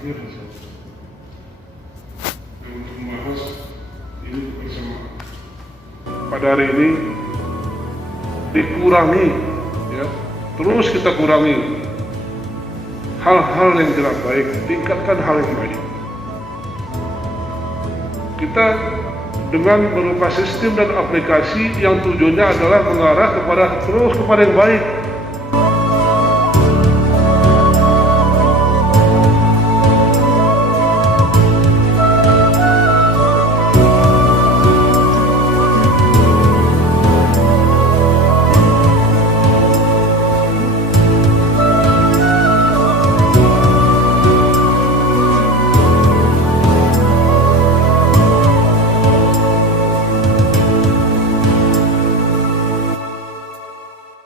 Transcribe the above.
terakhir untuk membahas ini bersama. Pada hari ini dikurangi, ya, terus kita kurangi hal-hal yang tidak baik, tingkatkan hal yang baik. Kita dengan berupa sistem dan aplikasi yang tujuannya adalah mengarah kepada terus kepada yang baik.